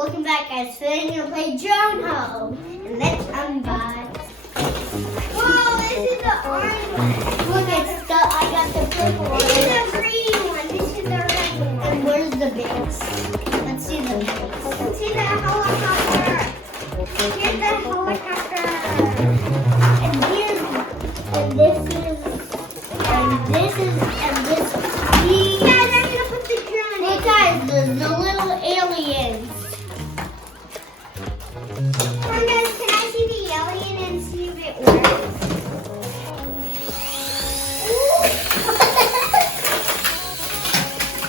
Welcome back, guys. Today I'm gonna play Drone Home. And let's unbox. Whoa, this is the orange one. Look, I got the purple one. This is the green one. This is the red one. And where's the base? Let's see the base. Let's see the helicopter. Here's the helicopter. And here's, and this is, and this is. Guys, I'm gonna put the drone in. Look, guys, the little aliens. Come on, guys, can I see the alien and see if it works?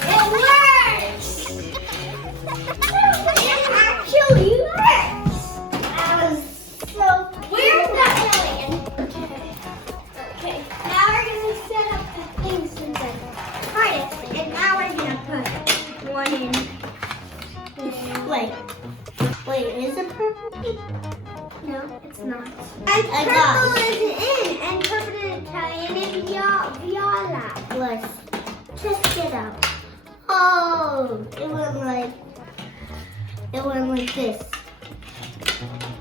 It works! It actually works! Where's the alien? Okay, now we're going to set up the things in the harness, and now we're going to put one in. Wait, is it purple? No, it's not. And purple is in, and purple is Italian, and viola. Let's test it out. Oh, it went like this.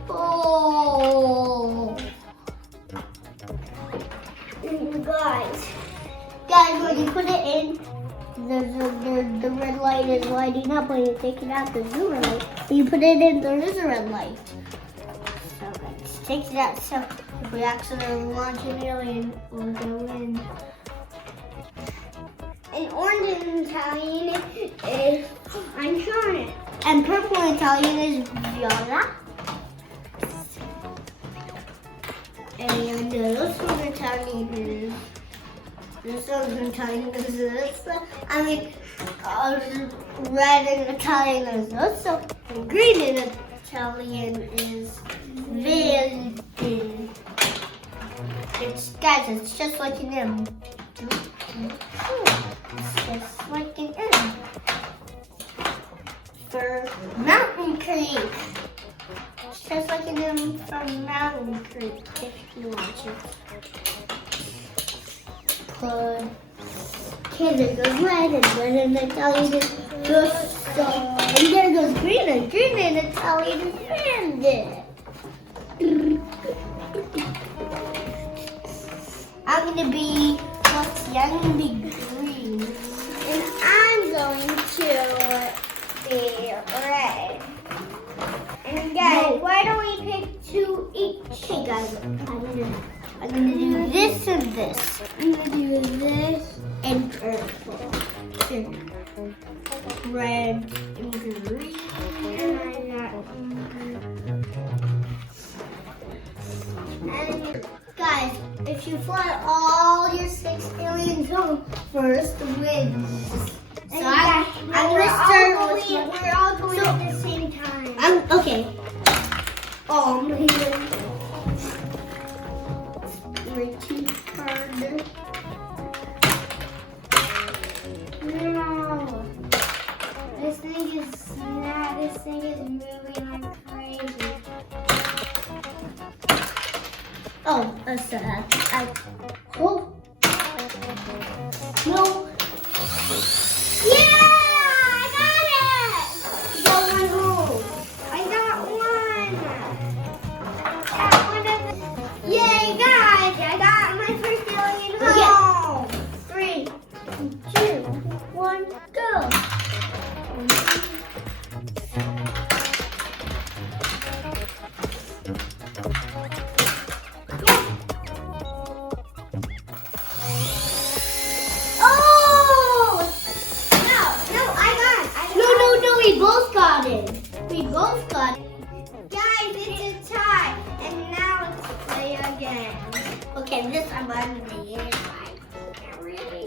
Oh, guys, when you put it in, the red light is lighting up. When you take it out, there's a red light. When you put it in, there is a red light. So let's take it out. So if we accidentally launch an alien, we'll go in. And orange in Italian is arancione. And purple in Italian is viola. And this one in Italian is. This one's in Italian is this. Red in Italian is this. So green in Italian is verde. It's just like an M. It's just like an M. For Mountain Creek. It's just like an M from Mountain Creek if you watch it. Okay, there goes red, and red in Italian is rosso. And there goes green, and green in Italian is verde. I'm gonna be, let's see, I'm gonna be green. And I'm going to be red. And guys, why don't we pick two each? Hey guys, I'm gonna do this and this. I'm gonna do this and purple. Red and green. And guys, if you fly all your 6 aliens home, first wins. So I'm gonna start with we're all going at the same time. Okay. Oh, I'm here. Too hard. No. This thing is moving like crazy. Oh, that's sad. Oh. No. Yeah! I got it! Going home. I got one. Yay, guys! I got my first alien home. 3, 2, 1, go! Oh! No, I got it. No, we both got it. We both got it. Guys, it's a tie. And now let's play again. Okay, this time I'm going to be in. Really?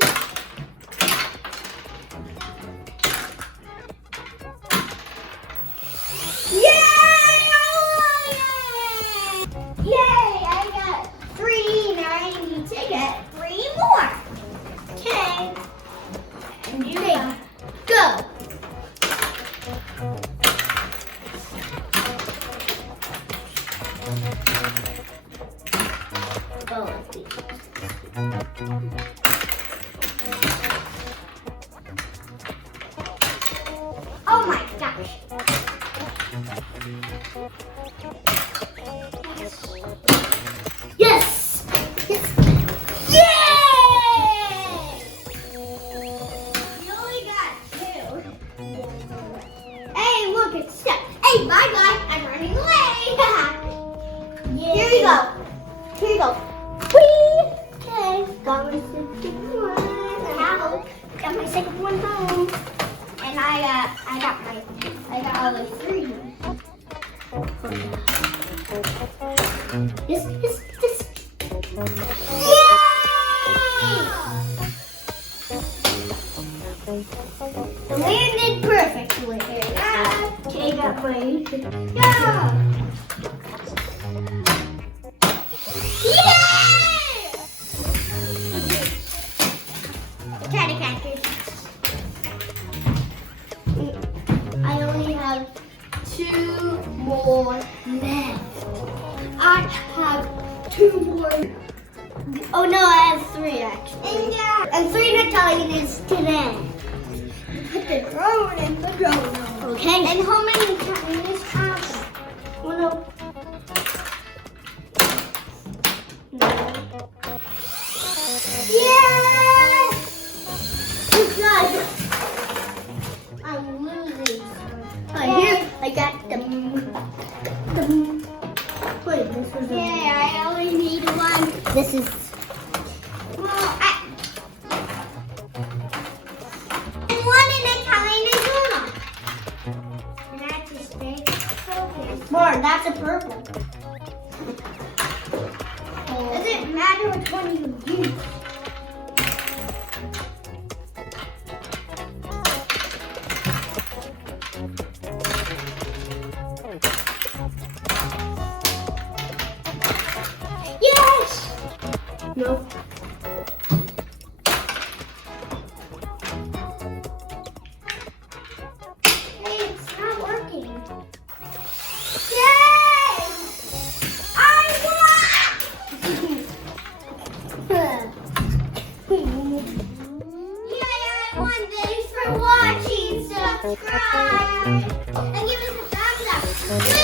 Yay! Yay! I got 3. Now I need to get 3 more. Okay. And you go. Oh my gosh. Yes! Yay! You only got 2. Hey, look, it's stuck. Hey, bye-bye. I'm running away. Here we go. Here we go. Whee! Okay, got my second one. Got my second one home. And I got all the 3. This. Yay! It landed perfectly. Okay, got my. Yeah! Candy catchers. I only have 2 more left. I have 2 more. Oh no, I have 3 actually. And 3 Italians today. Put the drone in the drone. Okay. And how many Italians have? Oh no. Yeah! Good. I'm losing. Here, I got them. Wait, this was I only need 1. This is. Well, and 1 in Italian as well. And I have to stay focused. More, that's a purple. Does it matter which one you use? Yes! No. Hey, it's not working. Yay! I won! Yay, I won. Thanks for watching. Subscribe. And give us a thumbs up.